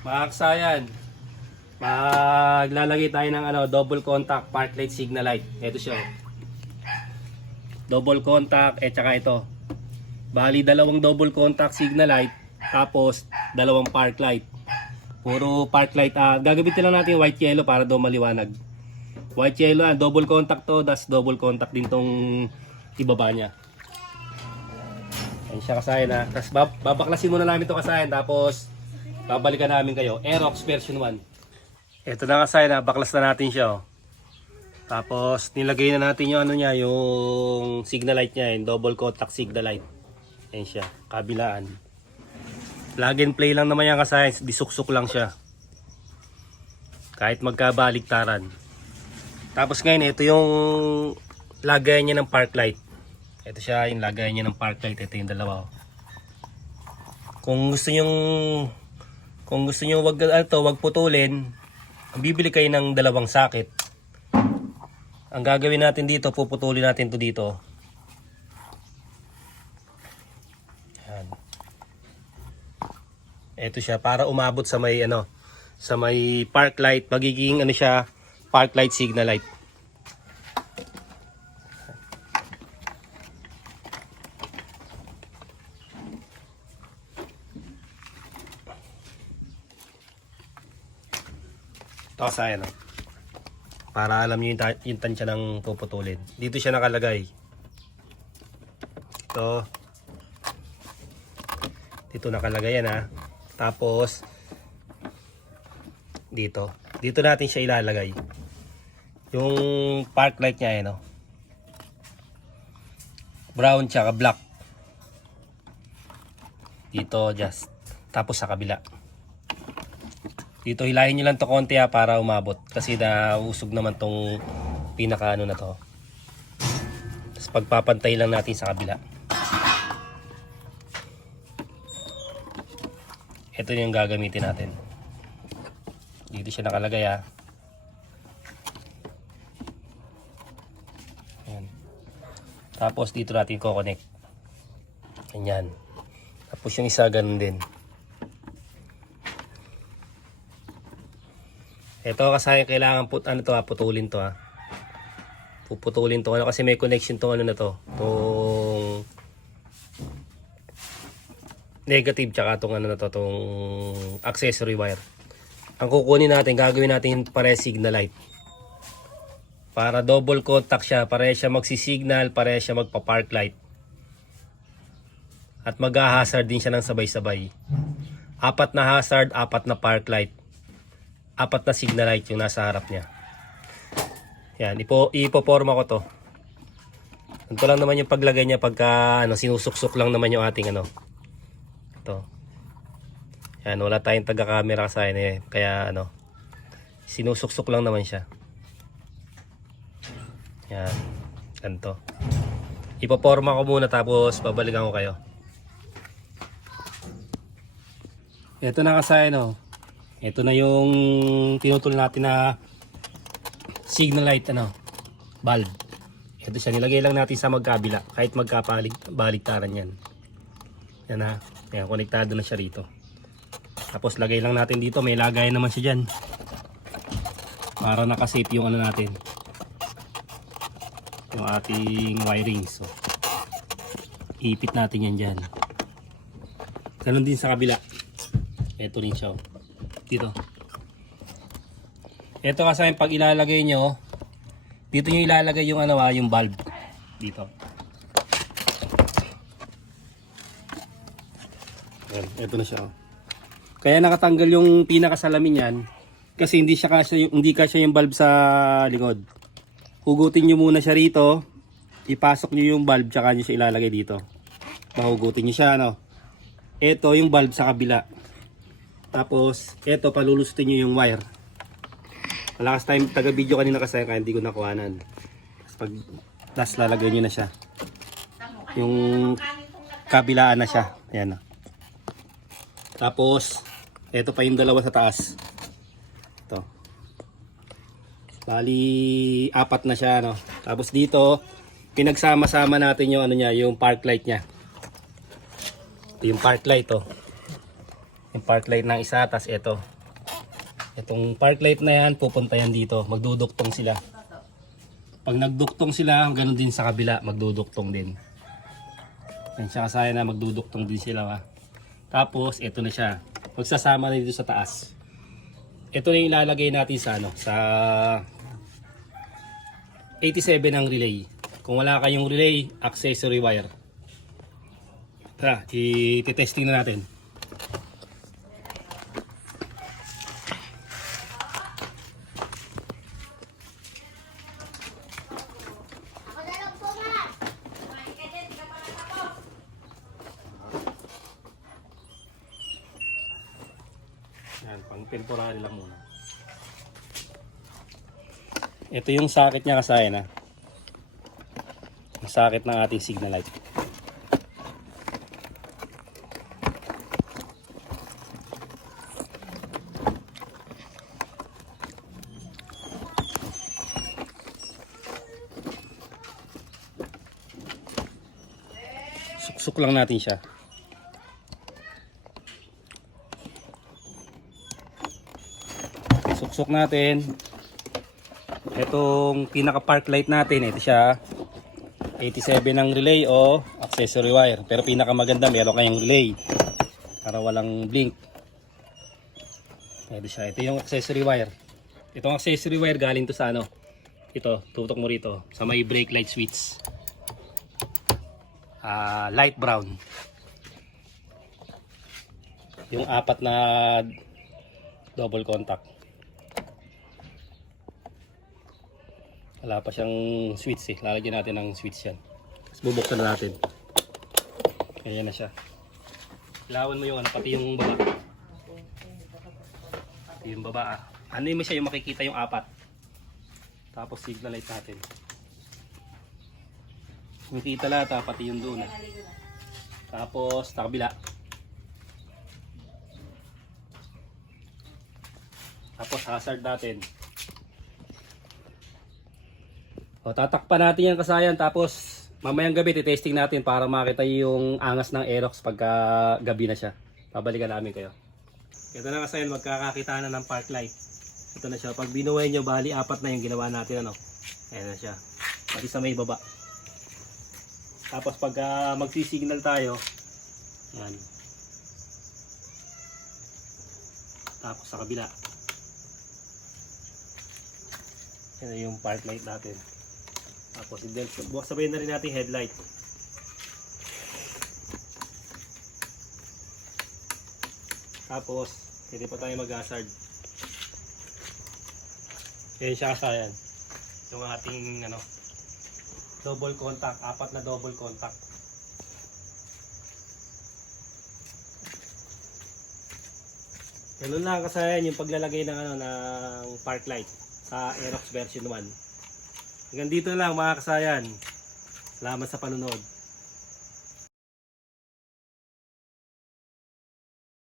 Mga kasayan, maglalagay tayo ng double contact park light signal light. Ito siya. Double contact at saka ito. Bali dalawang double contact signal light tapos dalawang park light. Puro park light. Gagamitin lang natin white yellow para daw maliwanag. White yellow, double contact to, das double contact din tong ibaba niya. Ayan siya kasayan Tapos babaklasin muna namin ito kasayan tapos babalikan namin kayo. Aerox version 1. Ito na kasayan baklas na natin siya Tapos nilagay na natin yung yung signal light niya, yung double contact signal light. Ayan siya, kabilaan. Plug and play lang naman yan kasayan, disuksok lang siya. Kahit magkabaligtaran. Tapos ngayon ito yung lagay niya ng park light. Ito siya yung lagay niya ng park light, ito yung dalawa. Kung gusto niyo wag putulin, bibili kayo ng dalawang socket. Ang gagawin natin dito, puputulin natin to dito. Yan. Ito siya para umabot sa may sa may park light, magiging siya, park light signal light. Ito kasayan para alam niyo yung tansya ng puputulin. Dito siya nakalagay. Ito. Dito nakalagay yan Tapos dito natin siya ilalagay. Yung park light niya brown tsaka black. Dito just. Tapos sa kabila. Dito hilahin nyo lang to konti para umabot. Kasi nausog naman tong pinaka na to. Tapos pagpapantay lang natin sa kabila. Ito yung gagamitin natin. Dito siya nakalagay Ayan. Tapos dito natin ko-connect. Ayan. Tapos yung isa ganun din. Ito kasi kailangan putulin to Puputulin to kasi may connection tong na to. Tong negative tsaka tong na to, tong accessory wire. Ang kukunin natin, gagawin natin pare signal light. Para double contact siya, pare siya magsisignal, pare siya magpa-park light. At mag-hazard din siya ng sabay-sabay. 4 na hazard, 4 na park light. 4 na signal light yung nasa harap niya. Yan, ipoporma ko to. Ito lang naman yung paglagay niya pagka sinusuksok lang naman yung ating Ito. Yan, wala tayong taga-camera sa kaya sinusuksok lang naman siya. Yan, ganito. Ipoporma ko muna tapos babalikan ko kayo. Ito na kasi ito na yung tinutol natin na signal light bulb. Ito siya, nilagay lang natin sa magkabila kahit magkabaligtaran yan. Yan Ayan, konektado na siya rito. Tapos lagay lang natin dito, may lagay naman siya dyan. Para nakasafe yung natin. Yung ating wiring. So, ipit natin yan dyan. Ganon din sa kabila. Ito rin siya dito. Ito kasi pag ilalagay nyo, dito nyo ilalagay yung yung bulb dito. Ito na siya. Kaya nakatanggal yung pinakasalamin yan kasi hindi kasya yung bulb sa likod. Hugutin nyo muna siya rito, ipasok nyo yung bulb tsaka nyo siya ilalagay dito. Mahugutin nyo siya Ito yung bulb sa kabila. Tapos, eto palulusutin nyo yung wire. Malakas tayong taga-video kanina kasi kaya hindi ko nakuhanan. Tapos lalagay nyo na siya. Yung kabilaan na siya. Ayan Tapos, eto pa yung dalawa sa taas. Ito. Bali, 4 na siya Tapos dito, pinagsama-sama natin yung yung park light niya. Ito yung park light Yung park light ng isa, tas ito. Itong park light na yan, pupunta yan dito. Magduduktong sila. Pag nagduktong sila, ganun din sa kabila, magduduktong din. Yan siya kasaya na magduduktong din sila. Tapos, ito na siya. Magsasama na dito sa taas. Ito na yung ilalagay natin sa ano, sa 87 ng relay. Kung wala kayong relay, accessory wire. Tara, i-testing na natin. Yan, pang temporary lang muna. Ito yung socket niya kasaya na. Yung socket ng ating signal light. Suksok lang natin siya. Suksok natin. Itong pinaka park light natin, ito siya. 87 ng relay o accessory wire. Pero pinaka maganda, meron kayong relay para walang blink. Ito siya. Ito yung accessory wire. Itong accessory wire galing to sa ano. Ito, tutok mo rito sa may brake light switch. Light brown. Yung apat na double contact. Wala pa siyang switch eh. Lalagyan natin ng switch yan. Tapos bubuksan na natin. Ayan na siya. Ilawan mo yung ano, pati yung baba. Pati yung baba ah. Ano mo siya yung makikita yung apat. Tapos signal light natin. Makikita lahat ah, pati yung doon ah. Tapos sa kabila. Tapos hazard natin. O, tatakpan natin yan kasayan, tapos mamayang gabi titesting natin para makita yung angas ng Aerox pagka gabi na siya. Babalikan namin kayo. Ito na kasayan, magkakakita na ng park light. Ito na siya. Pag binuhay nyo, bali apat na yung ginawa natin. Ano? Ayan na siya. Pati sa may baba. Tapos pagka magsisignal tayo, yan. Tapos sa kabila. Yan yung park light natin. Tapos sabayin na rin natin headlight. Tapos hindi pa tayo mag-hazard. Yan siya kasayan. Yung ating ano, double contact, apat na double contact. Ganun lang kasayan yung paglalagay ng ano ng park light sa Aerox version 1. Hanggang dito na lang mga kasayan. Salamat sa panonood.